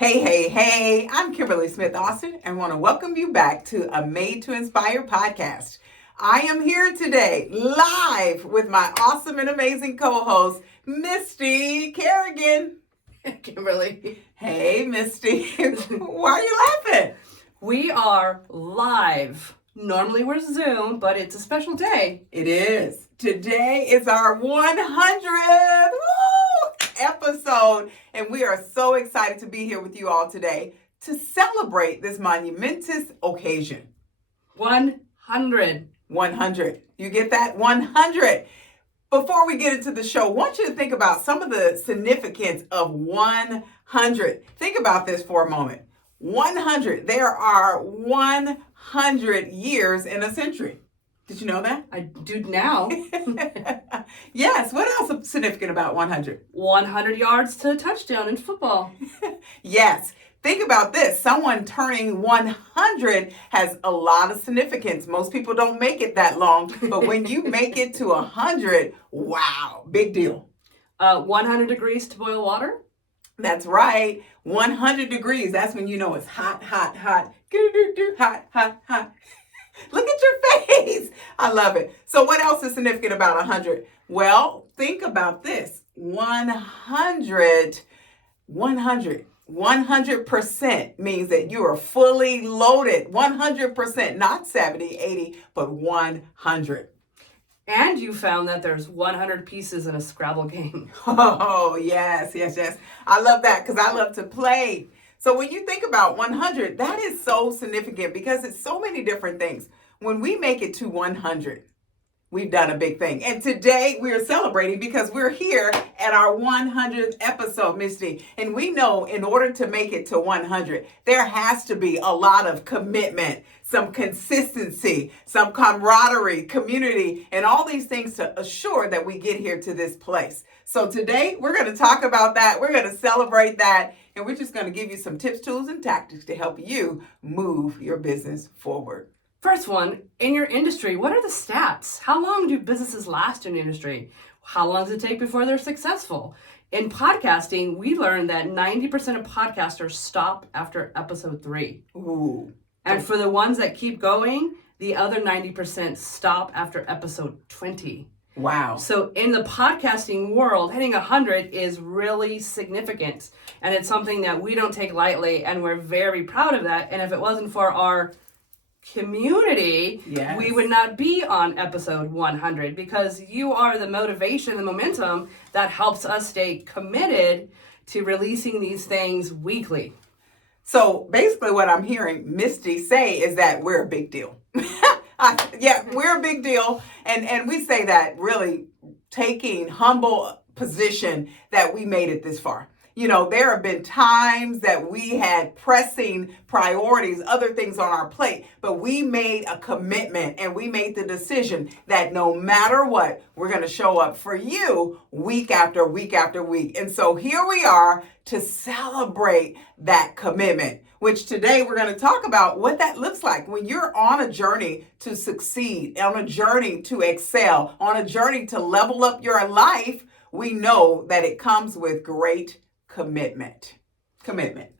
Hey, I'm Kimberly Smith Austin and want to welcome you back to a Made to Inspire podcast. I am here today live with my awesome and amazing co-host, Misty Kerrigan. Kimberly. Hey, Misty. Why are you laughing? We are live. Normally we're Zoom, but it's a special day. It is. Today is our 100th episode, and we are so excited to be here with you all today to celebrate this monumentous occasion. 100. 100. You get that? 100. Before we get into the show, I want you to think about some of the significance of 100. Think about this for a moment. 100. There are 100 years in a century. Did you know that? I do now. Yes. What else is significant about 100? 100 yards to a touchdown in football. Yes. Think about this. Someone turning 100 has a lot of significance. Most people don't make it that long, but when you make it to 100, wow, big deal. 100 degrees to boil water. That's right. 100 degrees. That's when you know it's hot. Hot. Look at your face. I love it. So what else is significant about 100? Well, think about this. 100% means that you are fully loaded. 100%, not 70, 80, but 100. And you found that there's 100 pieces in a Scrabble game. Oh, yes. I love that because I love to play. So when you think about 100, that is so significant because it's so many different things. When we make it to 100, we've done a big thing. And today we are celebrating because we're here at our 100th episode, Misty. And we know in order to make it to 100, there has to be a lot of commitment, some consistency, some camaraderie, community, and all these things to assure that we get here to this place. So today we're going to talk about that. We're going to celebrate that. And we're just going to give you some tips, tools, and tactics to help you move your business forward. First one, in your industry, what are the stats? How long do businesses last in the industry? How long does it take before they're successful? In podcasting, we learned that 90% of podcasters stop after episode 3. Ooh. And for the ones that keep going, the other 90% stop after episode 20. Wow. So in the podcasting world, hitting 100 is really significant. And it's something that we don't take lightly, and we're very proud of that. And if it wasn't for our community, yes, we would not be on episode 100 because you are the motivation and momentum that helps us stay committed to releasing these things weekly. So basically what I'm hearing Misty say is that we're a big deal. Yeah, we're a big deal. And we say that really taking humble position that we made it this far. You know, there have been times that we had pressing priorities, other things on our plate, but we made a commitment and we made the decision that no matter what, we're going to show up for you week after week after week. And so here we are to celebrate that commitment, which today we're going to talk about what that looks like when you're on a journey to succeed, on a journey to excel, on a journey to level up your life. We know that it comes with great commitment.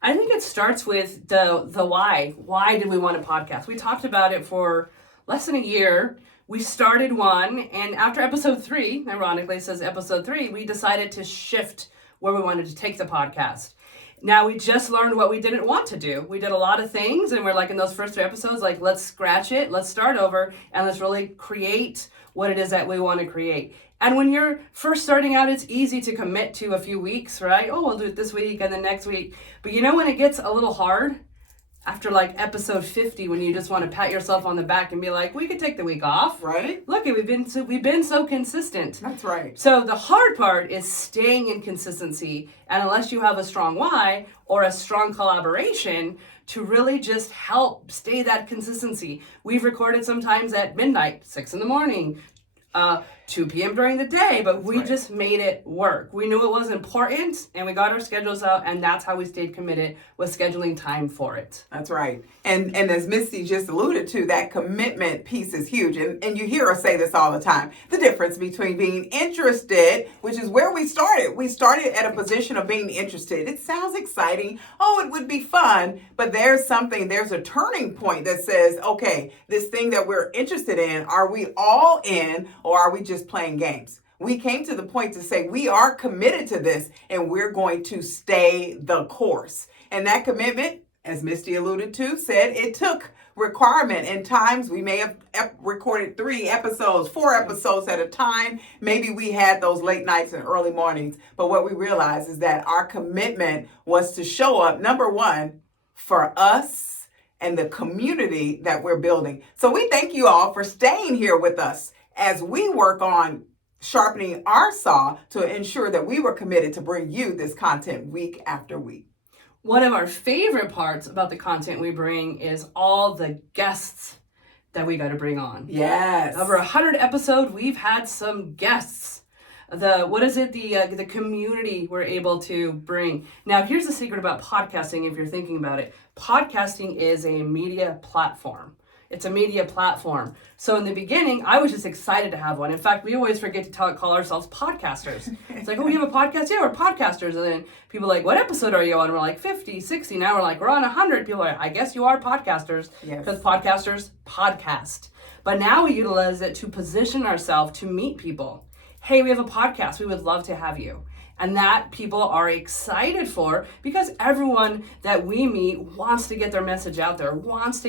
I think it starts with the why. Why did we want a podcast? We talked about it for less than a year. We started one, and after episode 3, ironically it says episode 3, we decided to shift where we wanted to take the podcast. Now we just learned what we didn't want to do. We did a lot of things, and we're like in those first 3 episodes, like let's scratch it, let's start over, and let's really create what it is that we want to create. And when you're first starting out, it's easy to commit to a few weeks, right? Oh, we'll do it this week and then next week. But you know when it gets a little hard? After like episode 50, when you just want to pat yourself on the back and be like, we could take the week off. Right. Look, we've been so consistent. That's right. So the hard part is staying in consistency. And unless you have a strong why or a strong collaboration to really just help stay that consistency. We've recorded sometimes at midnight, 6 a.m, 2 p.m. during the day, but we right. just made it work. We knew it was important, and we got our schedules out, and that's how we stayed committed with scheduling time for it. That's right. And as Misty just alluded to, that commitment piece is huge. And you hear us say this all the time. The difference between being interested, which is where we started. We started at a position of being interested. It sounds exciting. Oh, it would be fun. But there's a turning point that says, okay, this thing that we're interested in, are we all in or are we just playing games? We came to the point to say we are committed to this and we're going to stay the course. And that commitment, as Misty alluded to, said it took requirement. In times we may have recorded 3 episodes, 4 episodes at a time. Maybe we had those late nights and early mornings. But what we realized is that our commitment was to show up, number one, for us and the community that we're building. So we thank you all for staying here with us as we work on sharpening our saw to ensure that we were committed to bring you this content week after week. One of our favorite parts about the content we bring is all the guests that we got to bring on. Yes. Over 100 episodes, we've had some guests. The community we're able to bring. Now, here's the secret about podcasting, if you're thinking about it. Podcasting is a media platform. It's a media platform. So in the beginning, I was just excited to have one. In fact, we always forget to call ourselves podcasters. It's like, oh, you have a podcast? Yeah, we're podcasters. And then people are like, what episode are you on? And we're like, 50, 60. Now we're like, we're on 100. People are like, I guess you are podcasters. Yes. Because podcasters podcast. But now we utilize it to position ourselves to meet people. Hey, we have a podcast. We would love to have you. And that people are excited for because everyone that we meet wants to get their message out there, wants to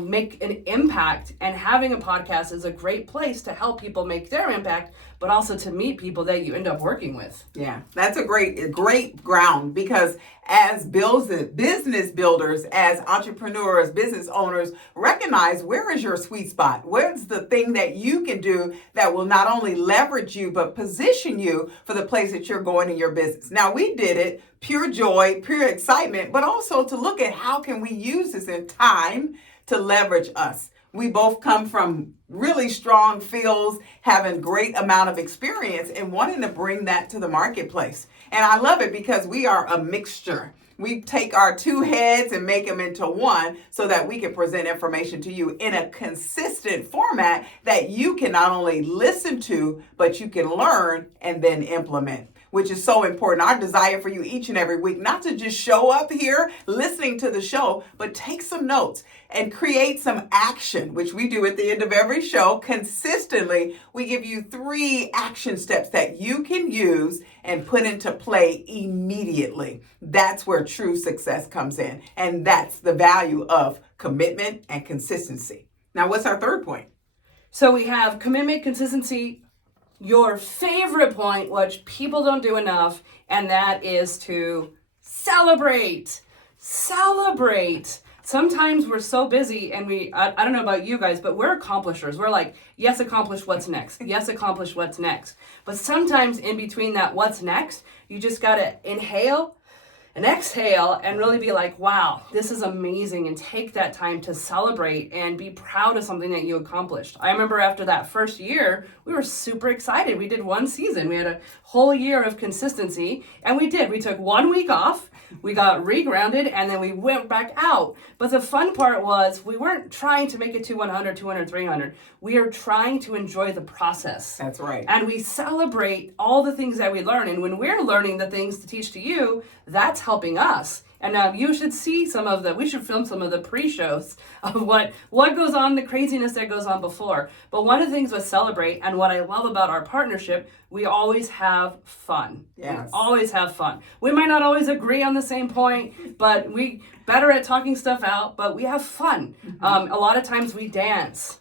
make an impact. And having a podcast is a great place to help people make their impact, but also to meet people that you end up working with. Yeah, that's a great ground because as business builders, as entrepreneurs, business owners, recognize where is your sweet spot? Where's the thing that you can do that will not only leverage you, but position you for the place that you're going in your business. Now, we did it, pure joy, pure excitement, but also to look at how can we use this in time to leverage us. We both come from really strong fields, having great amount of experience and wanting to bring that to the marketplace. And I love it because we are a mixture. We take our 2 heads and make them into one so that we can present information to you in a consistent format that you can not only listen to, but you can learn and then implement, which is so important. Our desire for you each and every week, not to just show up here listening to the show, but take some notes and create some action, which we do at the end of every show. Consistently, we give you 3 action steps that you can use and put into play immediately. That's where true success comes in. And that's the value of commitment and consistency. Now, what's our third point? So we have commitment, consistency, your favorite point, which people don't do enough, and that is to celebrate. Celebrate. Sometimes we're so busy and I don't know about you guys, but we're accomplishers. We're like, yes, accomplish what's next. Yes, accomplish what's next. But sometimes in between that what's next, you just got to inhale and exhale and really be like, wow, this is amazing, and take that time to celebrate and be proud of something that you accomplished. I remember after that first year, we were super excited. We did 1 season. We had a whole year of consistency, and we did. We took 1 week off. We got regrounded, and then we went back out. But the fun part was we weren't trying to make it to 100, 200, 300. We are trying to enjoy the process. That's right. And we celebrate all the things that we learn. And when we're learning the things to teach to you, that's helping us. And you should see we should film some of the pre-shows of what goes on, the craziness that goes on before. But one of the things with Celebrate, and what I love about our partnership, we always have fun. Yes. We always have fun. We might not always agree on the same point, but we better at talking stuff out, but we have fun. Mm-hmm. A lot of times we dance.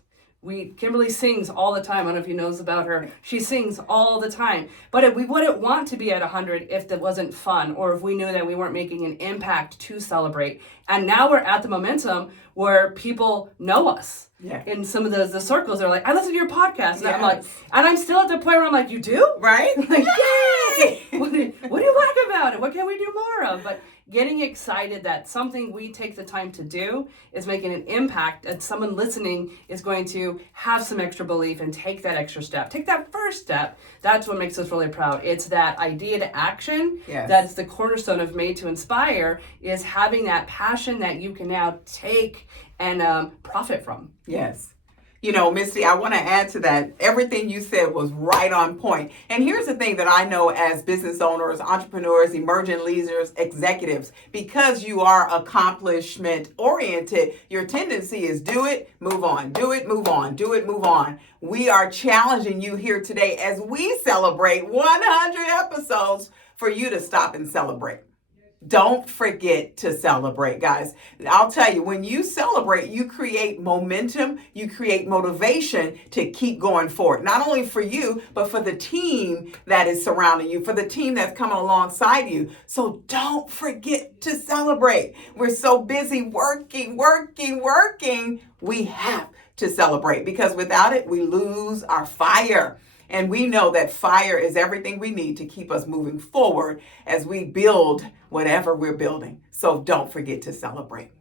Kimberly sings all the time. I don't know if you knows about her. She sings all the time. But we wouldn't want to be at 100 if it wasn't fun, or if we knew that we weren't making an impact to celebrate. And now we're at the momentum where people know us. Yeah. In some of the circles, they're like, I listen to your podcast. And yes. I'm like, and I'm still at the point where I'm like, you do? Right? Like, yay! What do you like about about it? What can we do more of? But getting excited that something we take the time to do is making an impact, and someone listening is going to have some extra belief and take that extra step. Take that first step. That's what makes us really proud. It's that idea to action. Yes. That's the cornerstone of Made to Inspire, is having that passion that you can now take and profit from. Yes. You know, Misty, I want to add to that. Everything you said was right on point. And here's the thing that I know as business owners, entrepreneurs, emerging leaders, executives, because you are accomplishment oriented, your tendency is do it, move on, do it, move on, do it, move on. We are challenging you here today as we celebrate 100 episodes for you to stop and celebrate. Don't forget to celebrate, guys. I'll tell you, when you celebrate, you create momentum, you create motivation to keep going forward. Not only for you, but for the team that is surrounding you, for the team that's coming alongside you. So don't forget to celebrate. We're so busy working. We have to celebrate, because without it, we lose our fire. And we know that fire is everything we need to keep us moving forward as we build whatever we're building. So don't forget to celebrate.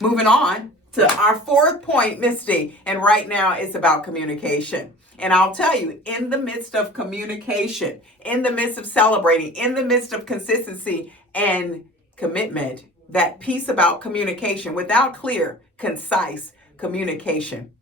Moving on to our fourth point, Misty, and right now it's about communication. And I'll tell you, in the midst of communication, in the midst of celebrating, in the midst of consistency and commitment, that piece about communication, without clear, concise communication,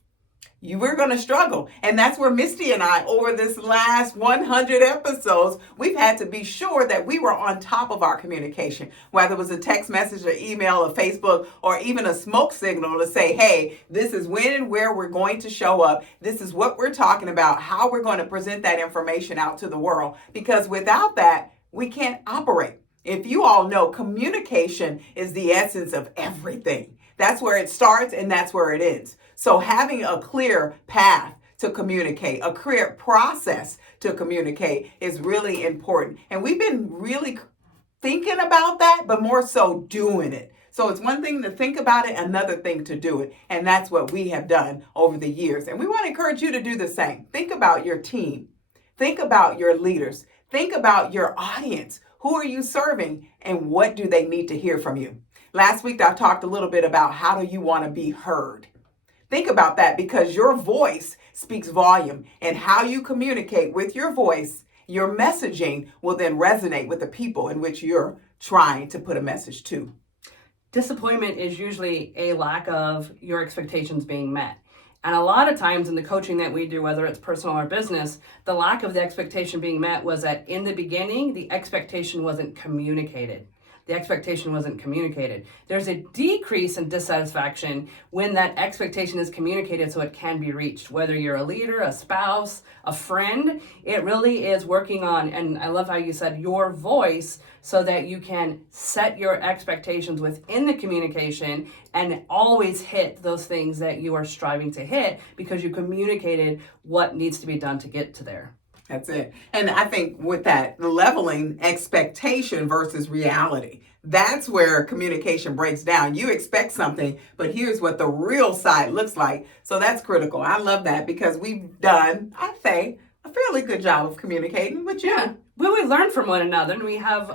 we're going to struggle. And that's where Misty and I, over this last 100 episodes, we've had to be sure that we were on top of our communication, whether it was a text message or email or Facebook or even a smoke signal to say, hey, this is when and where we're going to show up. This is what we're talking about, how we're going to present that information out to the world. Because without that, we can't operate. If you all know, communication is the essence of everything. That's where it starts and that's where it ends. So having a clear path to communicate, a clear process to communicate is really important. And we've been really thinking about that, but more so doing it. So it's one thing to think about it, another thing to do it. And that's what we have done over the years. And we want to encourage you to do the same. Think about your team. Think about your leaders. Think about your audience. Who are you serving and what do they need to hear from you? Last week, I talked a little bit about how do you want to be heard. Think about that, because your voice speaks volume, and how you communicate with your voice, your messaging will then resonate with the people in which you're trying to put a message to. Disappointment is usually a lack of your expectations being met. And a lot of times in the coaching that we do, whether it's personal or business, the lack of the expectation being met was that in the beginning, the expectation wasn't communicated. The expectation wasn't communicated. There's a decrease in dissatisfaction when that expectation is communicated so it can be reached. Whether you're a leader, a spouse, a friend, it really is working on, and I love how you said your voice, so that you can set your expectations within the communication and always hit those things that you are striving to hit because you communicated what needs to be done to get to there. That's it. And I think with that, the leveling expectation versus reality, that's where communication breaks down. You expect something, but here's what the real side looks like. So that's critical. I love that, because we've done, I'd say, a fairly good job of communicating with you. Yeah. Well, we learn from one another, and we have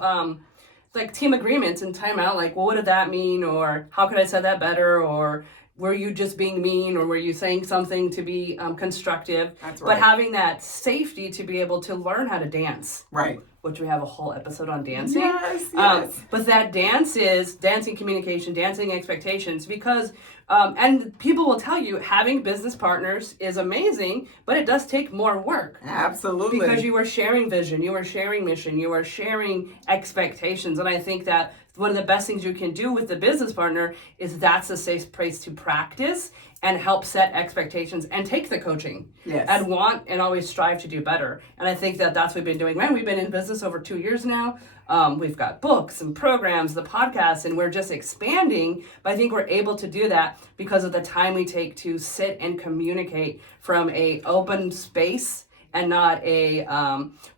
like team agreements and time out, like, well, what did that mean? Or how could I say that better? Or were you just being mean, or were you saying something to be constructive? That's right. But having that safety to be able to learn how to dance. Right. Which we have a whole episode on dancing. Yes. But that dance is dancing communication, dancing expectations, because, and people will tell you, having business partners is amazing, but it does take more work. Absolutely. Because you are sharing vision, you are sharing mission, you are sharing expectations. And I think that one of the best things you can do with the business partner is that's a safe place to practice and help set expectations and take the coaching. Yes. And want and always strive to do better. And I think that that's what we've been doing. Man, we've been in business over 2 years now. We've got books and programs, the podcast, and we're just expanding. But I think we're able to do that because of the time we take to sit and communicate from a open space and not a,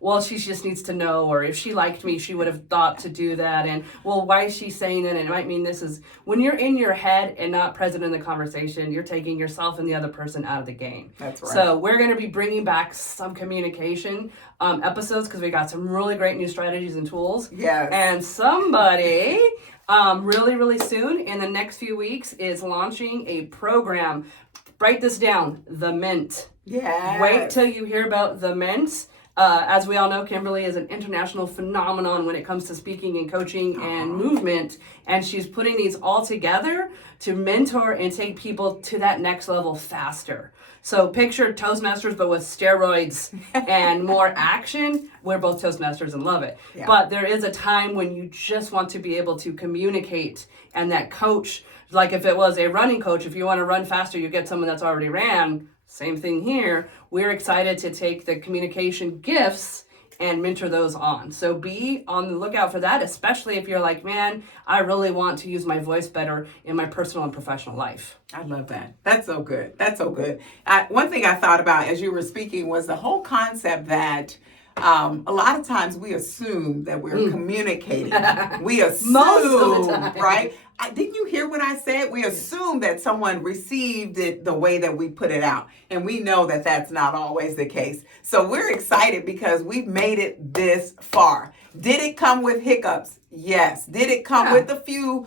well, she just needs to know, or if she liked me, she would have thought to do that. And, well, why is she saying that? And it might mean this is, when you're in your head and not present in the conversation, you're taking yourself and the other person out of the game. That's right. So we're going to be bringing back some communication episodes because we got some really great new strategies and tools. Yes. And somebody really, really soon in the next few weeks is launching a program. Write this down, The Mint. Yeah. Wait till you hear about The Mint. As we all know, Kimberly is an international phenomenon when it comes to speaking and coaching and movement. And she's putting these all together to mentor and take people to that next level faster. So picture Toastmasters, but with steroids and more action. We're both Toastmasters and love it. Yeah. But there is a time when you just want to be able to communicate, and that coach, like if it was a running coach, if you want to run faster, you get someone that's already ran. Same thing here. We're excited to take the communication gifts and mentor those on. So be on the lookout for that, especially if you're like, man, I really want to use my voice better in my personal and professional life. I love that. That's so good. That's so good. One thing I thought about as you were speaking was the whole concept that a lot of times we assume that we're communicating. We assume, Most of the time. right? Didn't you hear what I said? We assume that someone received it the way that we put it out. And we know that that's not always the case. So we're excited because we've made it this far. Did it come with hiccups? Yes. Did it come with a few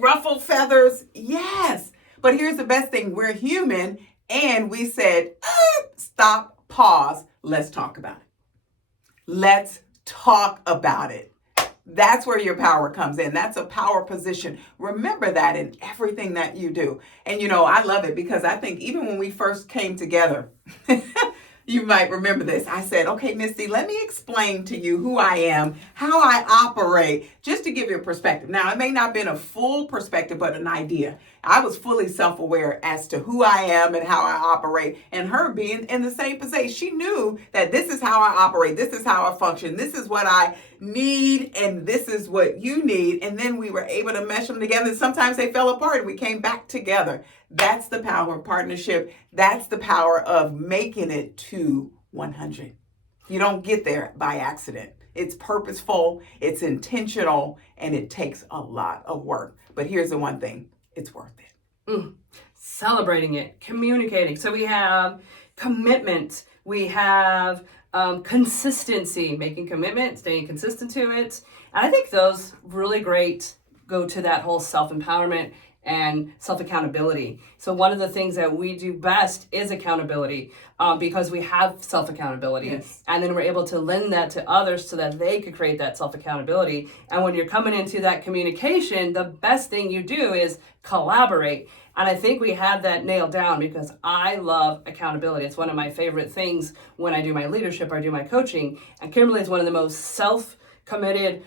ruffled feathers? Yes. But here's the best thing. We're human, and we said, stop, pause. Let's talk about it. Let's talk about it. That's where your power comes in. That's a power position. Remember that in everything that you do. And I love it because I think even when we first came together, you might remember this. I said, okay, Misty, let me explain to you who I am, how I operate, just to give you a perspective. Now, it may not have been a full perspective, but an idea. I was fully self-aware as to who I am and how I operate. And her being in the same position, she knew that this is how I operate. This is how I function. This is what I need, and this is what you need. And then we were able to mesh them together. Sometimes they fell apart and we came back together. That's the power of partnership. That's the power of making it to 100. You don't get there by accident. It's purposeful, it's intentional, and it takes a lot of work. But here's the one thing, it's worth it. Celebrating it, communicating. So we have commitment. We have consistency, making commitment, staying consistent to it. And I think those really great go to that whole self-empowerment and self-accountability. So one of the things that we do best is accountability because we have self-accountability. Yes. And then we're able to lend that to others so that they could create that self-accountability. And when you're coming into that communication, the best thing you do is collaborate. And I think we have that nailed down because I love accountability. It's one of my favorite things when I do my leadership or I do my coaching. And Kimberly is one of the most self-committed,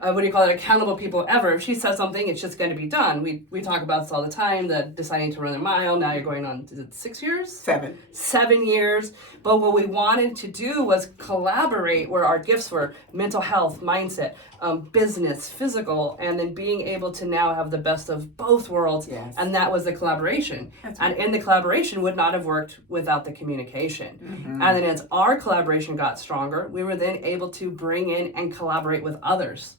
accountable people ever. If she says something, it's just going to be done. We talk about this all the time, the deciding to run a mile. Now you're going on, is it 6 years? 7. 7 years. But what we wanted to do was collaborate where our gifts were mental health, mindset, business, physical, and then being able to now have the best of both worlds. Yes. And that was the collaboration. That's and right. in the collaboration would not have worked without the communication. Mm-hmm. And then as our collaboration got stronger, we were then able to bring in and collaborate with others.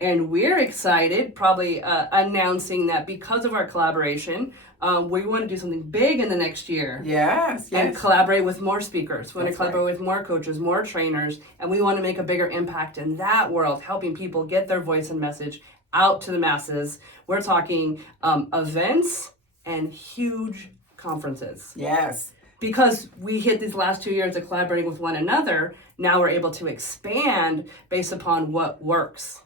And we're excited, probably announcing that because of our collaboration, we want to do something big in the next year. Yes. And collaborate with more speakers. We want to That's collaborate with more coaches, more trainers, and we want to make a bigger impact in that world, helping people get their voice and message out to the masses. We're talking events and huge conferences. Yes. Because we hit these last 2 years of collaborating with one another, now we're able to expand based upon what works.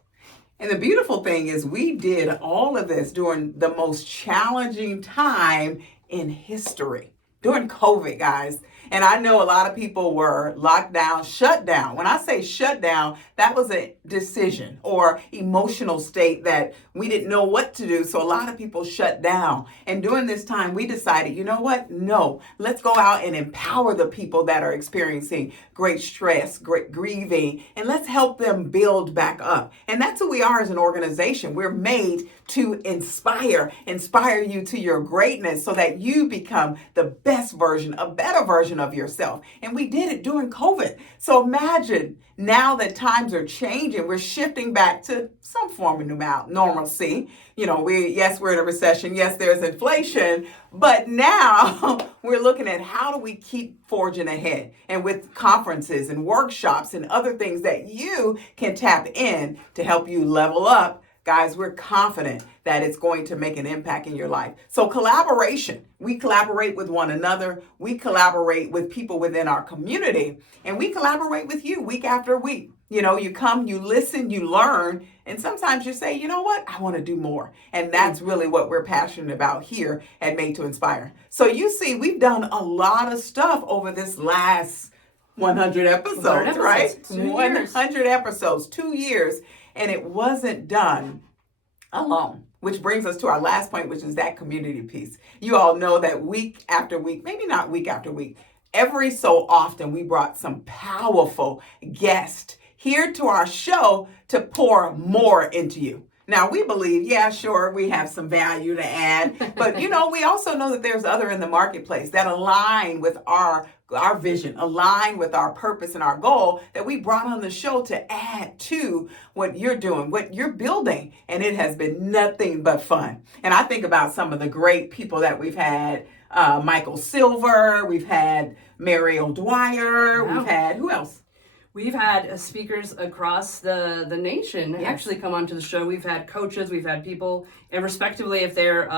And the beautiful thing is we did all of this during the most challenging time in history, during COVID, guys. And I know a lot of people were locked down, shut down. When I say shut down, that was a decision or emotional state that we didn't know what to do. So a lot of people shut down. And during this time, we decided, you know what? No, let's go out and empower the people that are experiencing great stress, great grieving, and let's help them build back up. And that's who we are as an organization. We're made to inspire you to your greatness so that you become the best version, a better version of yourself. And we did it during COVID. So imagine now that times are changing, we're shifting back to some form of normalcy. You know, we're in a recession. Yes, there's inflation. But now we're looking at how do we keep forging ahead, and with conferences and workshops and other things that you can tap in to help you level up. Guys, we're confident that it's going to make an impact in your life. So collaboration, we collaborate with one another. We collaborate with people within our community, and we collaborate with you week after week. You know, you come, you listen, you learn, and sometimes you say, you know what, I want to do more. And that's really what we're passionate about here at Made to Inspire. So you see, we've done a lot of stuff over this last 100 episodes, right? 100 episodes, 2 years. And it wasn't done alone, which brings us to our last point, which is that community piece. You all know that week after week, maybe not week after week, every so often we brought some powerful guests here to our show to pour more into you. Now, we believe, yeah, sure, we have some value to add, but you know, we also know that there's other in the marketplace that align with our vision, align with our purpose and our goal that we brought on the show to add to what you're doing, what you're building. And it has been nothing but fun. And I think about some of the great people that we've had, Michael Silver, we've had Mariel Dwyer, Wow. We've had, who else? We've had speakers across the nation actually come onto the show. We've had coaches, we've had people, and respectively, if they're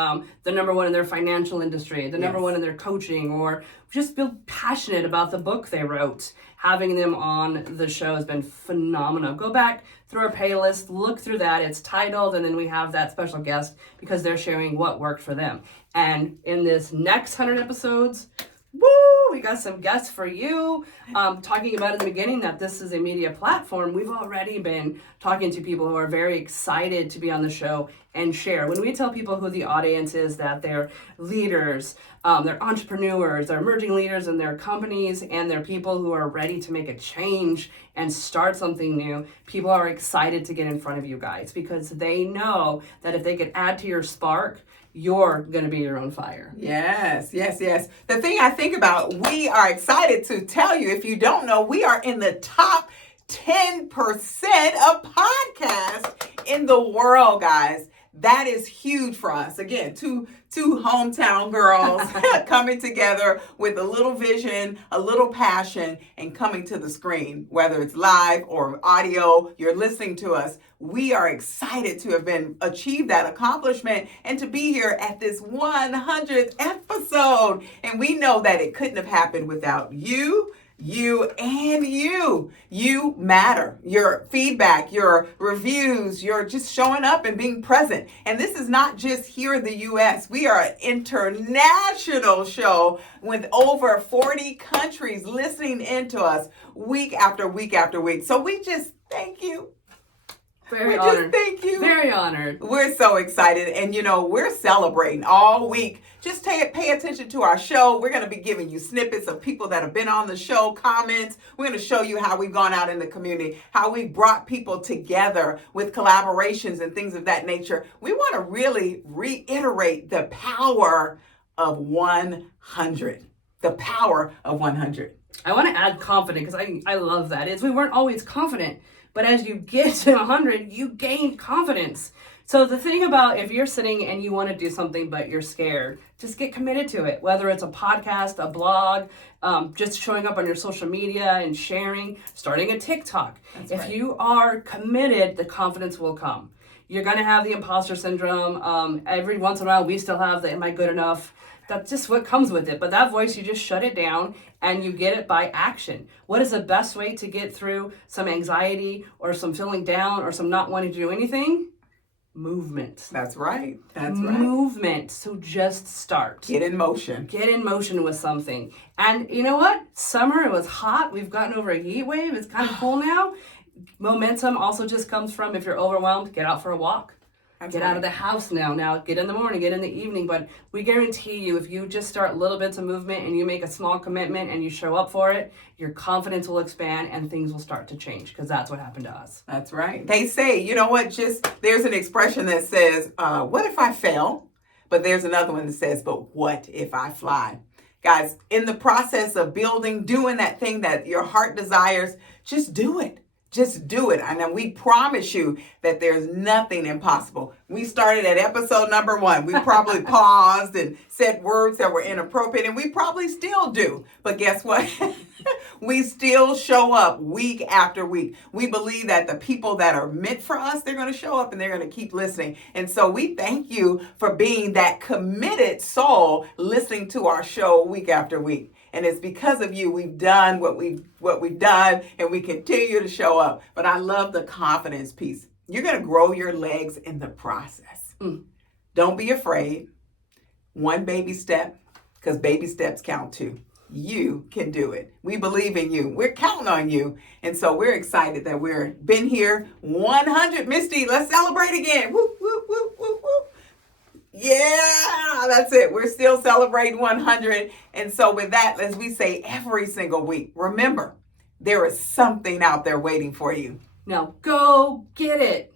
the number one in their financial industry, the number one in their coaching, or just feel passionate about the book they wrote, having them on the show has been phenomenal. Go back through our playlist, look through that. It's titled, and then we have that special guest because they're sharing what worked for them. And in this next 100 episodes, woo! We got some guests for you. Talking about in the beginning that this is a media platform. We've already been talking to people who are very excited to be on the show and share. When we tell people who the audience is, that they're leaders, they're entrepreneurs, they're emerging leaders in their companies, and they're people who are ready to make a change and start something new. People are excited to get in front of you guys because they know that if they could add to your spark, you're going to be your own fire. Yes. The thing I think about, we are excited to tell you, if you don't know, we are in the top 10% of podcasts in the world, guys. That is huge for us. Again, two hometown girls coming together with a little vision, a little passion, and coming to the screen, whether it's live or audio, you're listening to us. We are excited to have achieved that accomplishment and to be here at this 100th episode. And we know that it couldn't have happened without you. You matter. Your feedback, your reviews, your just showing up and being present. And this is not just here in the U.S. We are an international show with over 40 countries listening into us week after week after week. So we just thank you. Very honored. Thank you. Very honored. We're so excited. And, you know, we're celebrating all week. Just pay attention to our show. We're going to be giving you snippets of people that have been on the show, comments. We're going to show you how we've gone out in the community, how we've brought people together with collaborations and things of that nature. We want to really reiterate the power of 100. The power of 100. I want to add confident because I love that. We weren't always confident, but as you get to 100, you gain confidence. So the thing about if you're sitting and you want to do something but you're scared, just get committed to it. Whether it's a podcast, a blog, just showing up on your social media and sharing, starting a TikTok. If you are committed, the confidence will come. You're going to have the imposter syndrome. Every once in a while, we still have the am I good enough? That's just what comes with it. But that voice, you just shut it down and you get it by action. What is the best way to get through some anxiety or some feeling down or some not wanting to do anything? Movement. That's right. Movement. So just start. Get in motion. Get in motion with something. And you know what? Summer, it was hot. We've gotten over a heat wave. It's kind of cool now. Momentum also just comes from if you're overwhelmed, get out for a walk. Get out of the house now. Now, get in the morning, get in the evening. But we guarantee you, if you just start little bits of movement and you make a small commitment and you show up for it, your confidence will expand and things will start to change because that's what happened to us. That's right. They say, you know what, there's an expression that says, what if I fail? But there's another one that says, but what if I fly? Guys, in the process of building, doing that thing that your heart desires, just do it. Just do it. And then we promise you that there's nothing impossible. We started at episode number 1. We probably paused and said words that were inappropriate, and we probably still do. But guess what? We still show up week after week. We believe that the people that are meant for us, they're going to show up and they're going to keep listening. And so we thank you for being that committed soul listening to our show week after week. And it's because of you we've done what we've done, and we continue to show up. But I love the confidence piece. You're going to grow your legs in the process. Don't be afraid. One baby step, because baby steps count too. You can do it. We believe in you. We're counting on you. And so we're excited that we've been here 100. Misty, let's celebrate again. Whoop, whoop, whoop, whoop, whoop. Yeah, that's it. We're still celebrating 100. And so with that, as we say every single week, remember, there is something out there waiting for you. Now go get it.